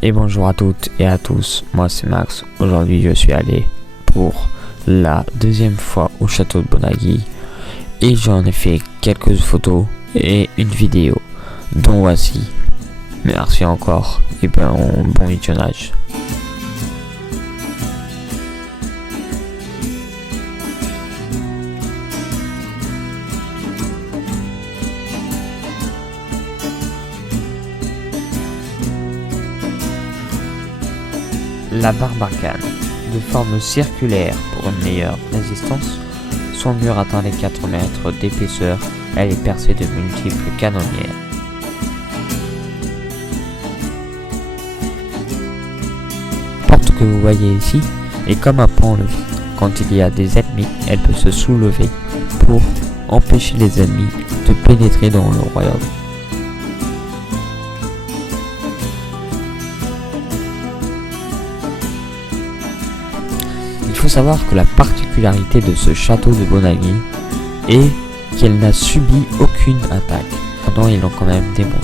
Et bonjour à toutes et à tous, moi c'est Max. Aujourd'hui je suis allé pour la deuxième fois au château de Bonaghi et j'en ai fait quelques photos et une vidéo dont voici. Merci encore et bon visionnage. La Barbacane, de forme circulaire pour une meilleure résistance, son mur atteint les 4 mètres d'épaisseur, elle est percée de multiples canonnières. La porte que vous voyez ici est comme un pont-levis. Quand il y a des ennemis, elle peut se soulever pour empêcher les ennemis de pénétrer dans le royaume. Il faut savoir que la particularité de ce château de Bonaghi est qu'elle n'a subi aucune attaque. Cependant, ils l'ont quand même démontré.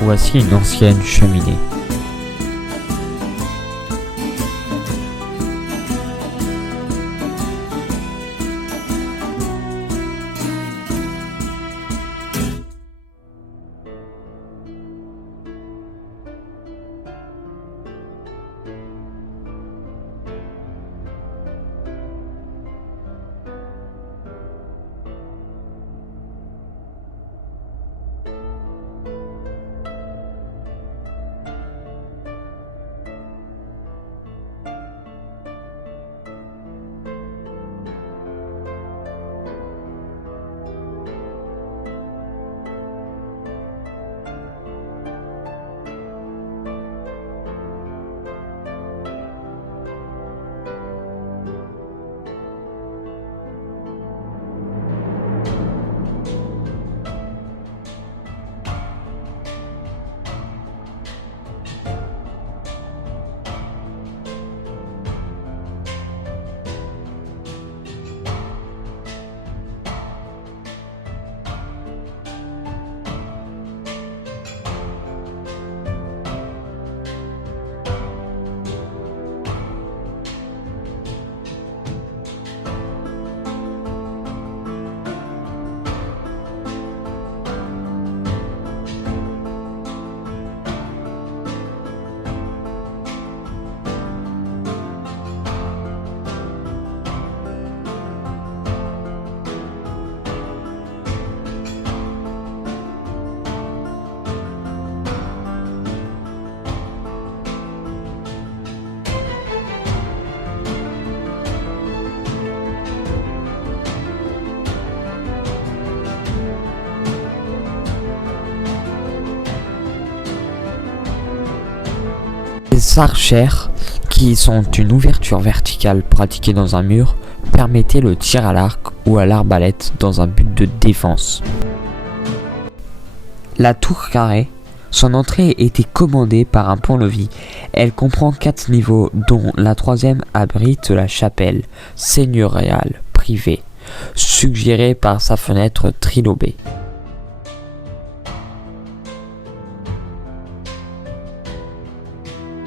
Voici une ancienne cheminée. Les archères, qui sont une ouverture verticale pratiquée dans un mur, permettaient le tir à l'arc ou à l'arbalète dans un but de défense. La tour carrée, son entrée était commandée par un pont-levis. Elle comprend 4 niveaux dont la 3e abrite la chapelle seigneuriale privée, suggérée par sa fenêtre trilobée.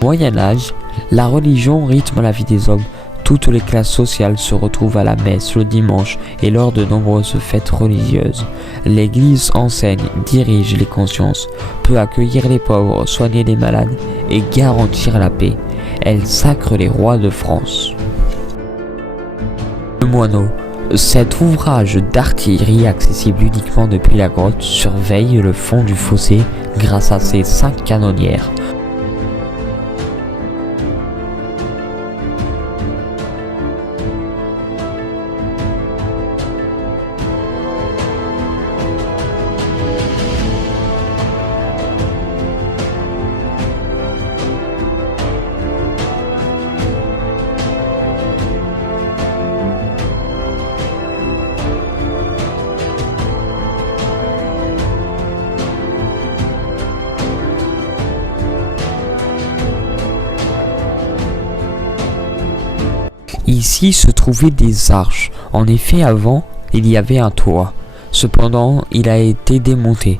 Au Moyen-Âge, la religion rythme la vie des hommes. Toutes les classes sociales se retrouvent à la messe le dimanche et lors de nombreuses fêtes religieuses. L'Église enseigne, dirige les consciences, peut accueillir les pauvres, soigner les malades et garantir la paix. Elle sacre les rois de France. Le moineau, cet ouvrage d'artillerie accessible uniquement depuis la grotte, surveille le fond du fossé grâce à ses 5 canonnières. Ici se trouvaient des arches. En effet, avant, il y avait un toit. Cependant, il a été démonté.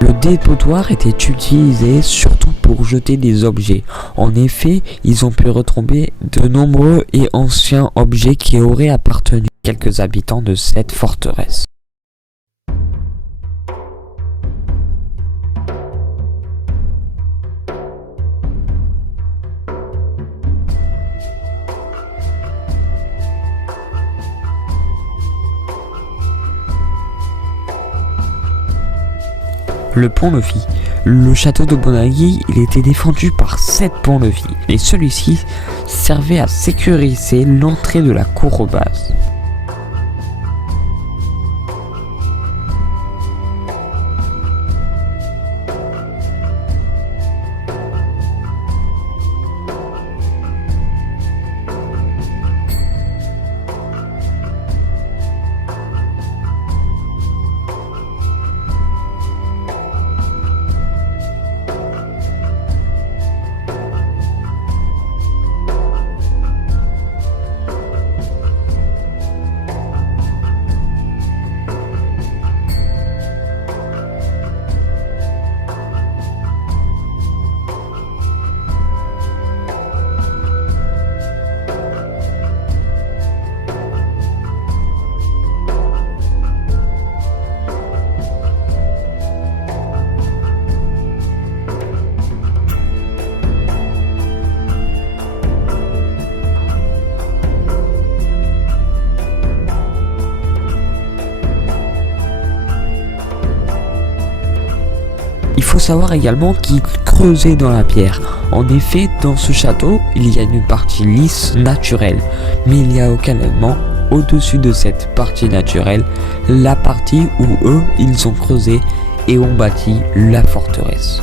Le dépotoir était utilisé surtout pour jeter des objets. En effet, ils ont pu retrouver de nombreux et anciens objets qui auraient appartenu à quelques habitants de cette forteresse. Le pont-levis. Le château de Bonaghi, il était défendu par 7 ponts-levis et celui-ci servait à sécuriser l'entrée de la cour basse. Il faut savoir également qu'il creusait dans la pierre. En effet, dans ce château, il y a une partie lisse naturelle, mais il y a également, au-dessus de cette partie naturelle, la partie où eux, ils ont creusé et ont bâti la forteresse.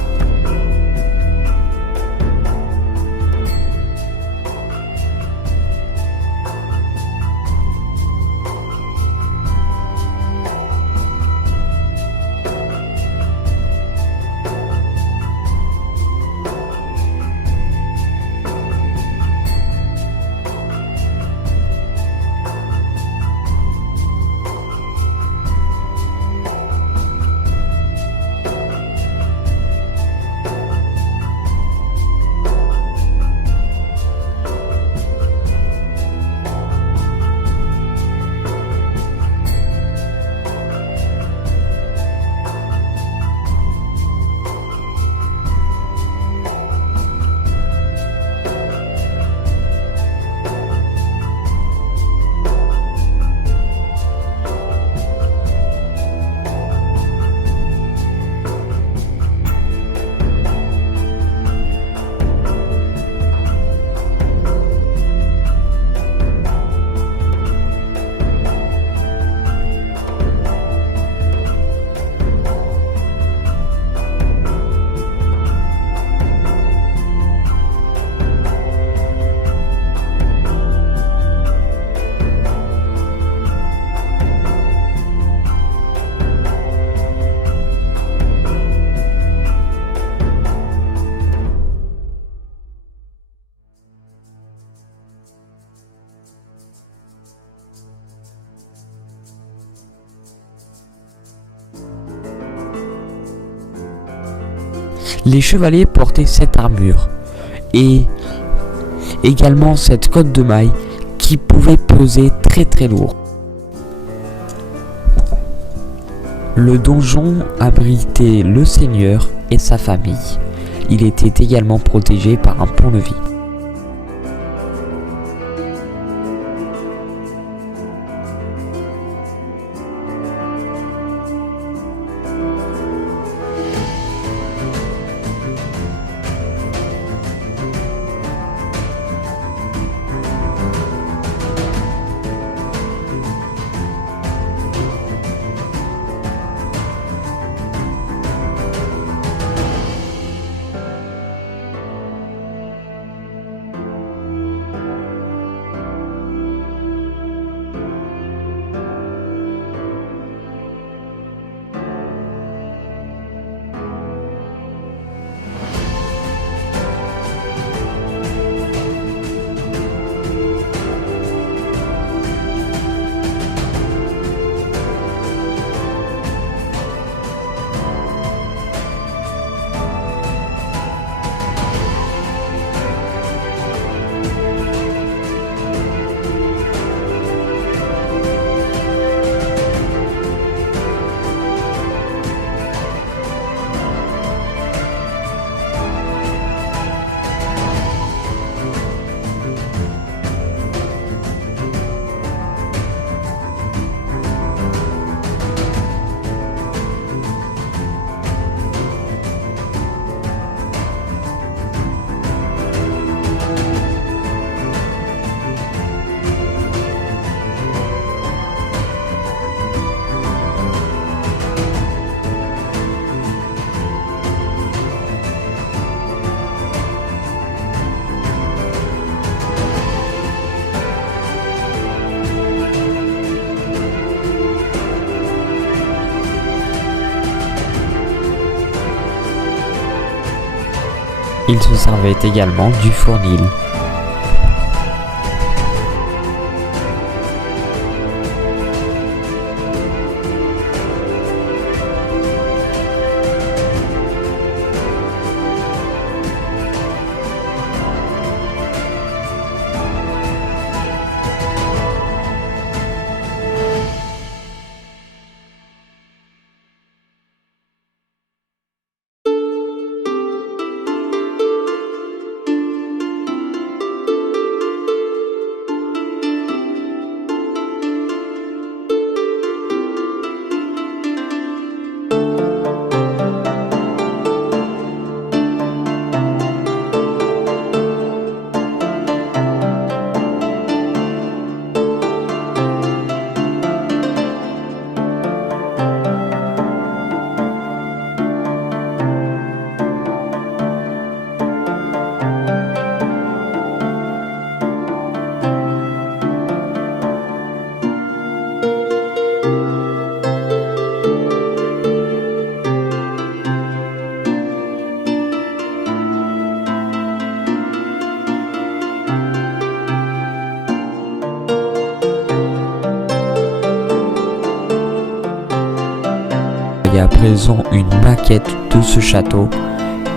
Les chevaliers portaient cette armure et également cette cotte de mailles qui pouvait peser très lourd. Le donjon abritait le seigneur et sa famille. Il était également protégé par un pont-levis. Il se servait également du fournil. Il y a à présent une maquette de ce château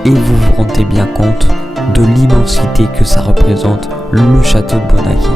et vous vous rendez bien compte de l'immensité que ça représente, le château de Bonaki.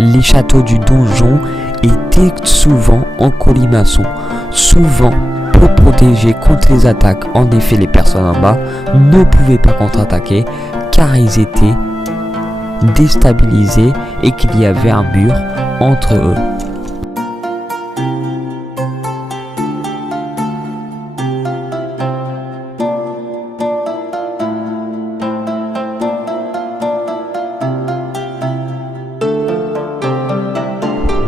Les châteaux du donjon étaient souvent en colimaçon, souvent pour protéger contre les attaques. En effet, les personnes en bas ne pouvaient pas contre-attaquer car ils étaient déstabilisés et qu'il y avait un mur entre eux.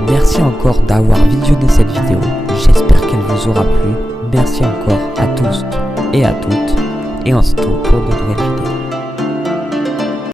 Merci encore d'avoir visionné cette vidéo, j'espère qu'elle vous aura plu. Merci encore à tous et à toutes, et on se retrouve pour de nouvelles vidéos.